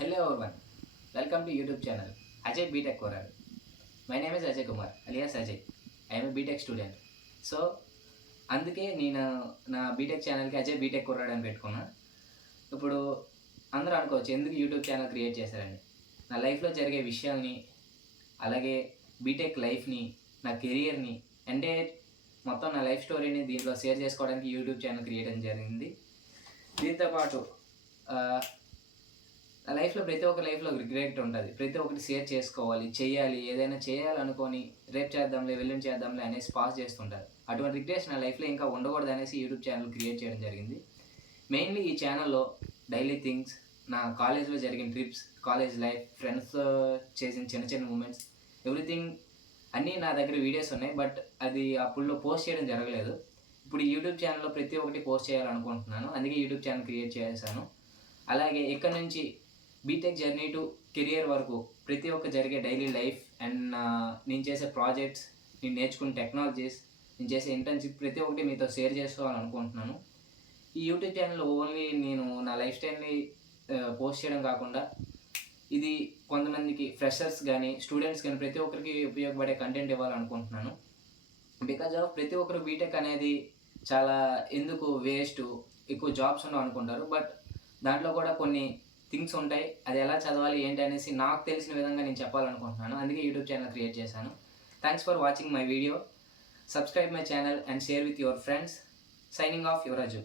Hello everyone, welcome to YouTube channel Ajay BTech Koral. My name is Ajay Kumar alias Ajay. I am a BTech student. So అందుకే నేను నా BTech ఛానల్కి Ajay BTech కుర్రాడు అని పెట్టుకున్నా. ఇప్పుడు అందరూ అనుకోవచ్చు ఎందుకు యూట్యూబ్ ఛానల్ క్రియేట్ చేశారని. నా లైఫ్లో జరిగే విషయాల్ని, అలాగే బీటెక్ లైఫ్ని, నా కెరియర్ని, అంటే మొత్తం నా లైఫ్ స్టోరీని దీంట్లో షేర్ చేసుకోవడానికి యూట్యూబ్ ఛానల్ క్రియేట్ చేయడం జరిగింది. దీంతో పాటు నా లైఫ్లో ప్రతి ఒక్క లైఫ్లో రిగ్రెట్ ఉంటుంది. ప్రతి ఒక్కటి షేర్ చేసుకోవాలి, చేయాలి, ఏదైనా చేయాలనుకొని రేపు చేద్దాంలే, వెల్లుండి చేద్దాంలే అనేసి పాస్ చేస్తుంటారు. అటువంటి రిగ్రెట్స్ నా లైఫ్లో ఇంకా ఉండకూడదు అనేసి యూట్యూబ్ ఛానల్ క్రియేట్ చేయడం జరిగింది. మెయిన్లీ ఈ ఛానల్లో డైలీ థింగ్స్, నా కాలేజ్లో జరిగిన ట్రిప్స్, కాలేజ్ లైఫ్, ఫ్రెండ్స్ చేసిన చిన్న చిన్న మూమెంట్స్, ఎవ్రీథింగ్ అన్నీ నా దగ్గర వీడియోస్ ఉన్నాయి. బట్ అది అప్పుడులో పోస్ట్ చేయడం జరగలేదు. ఇప్పుడు ఈ యూట్యూబ్ ఛానల్లో ప్రతి ఒక్కటి పోస్ట్ చేయాలనుకుంటున్నాను. అందుకే యూట్యూబ్ ఛానల్ క్రియేట్ చేశాను. అలాగే ఇక్కడ నుంచి బీటెక్ జర్నీ టు కెరియర్ వరకు ప్రతి ఒక్క జరిగే డైలీ లైఫ్ అండ్ నేను చేసే ప్రాజెక్ట్స్, నేను నేర్చుకునే టెక్నాలజీస్, నేను చేసే ఇంటర్న్షిప్ ప్రతి ఒక్కటి మీతో షేర్ చేసుకోవాలనుకుంటున్నాను. ఈ యూట్యూబ్ ఛానల్ ఓన్లీ నేను నా లైఫ్ స్టైల్ని పోస్ట్ చేయడం కాకుండా ఇది కొంతమందికి ఫ్రెషర్స్ కానీ స్టూడెంట్స్ కానీ ప్రతి ఒక్కరికి ఉపయోగపడే కంటెంట్ ఇవ్వాలనుకుంటున్నాను. బికాజ్ ఆఫ్ ప్రతి ఒక్కరు బీటెక్ అనేది చాలా ఎందుకు వేస్ట్, ఎక్కువ జాబ్స్ ఉండవు అనుకుంటారు. బట్ దాంట్లో కూడా కొన్ని థింగ్స్ ఉంటాయి. అది ఎలా చదవాలి ఏంటి అనేసి నాకు తెలిసిన విధంగా నేను చెప్పాలనుకుంటున్నాను. అందుకే యూట్యూబ్ ఛానల్ క్రియేట్ చేశాను. Thanks for watching my video. Subscribe my channel and share with your friends. Signing off your Aju.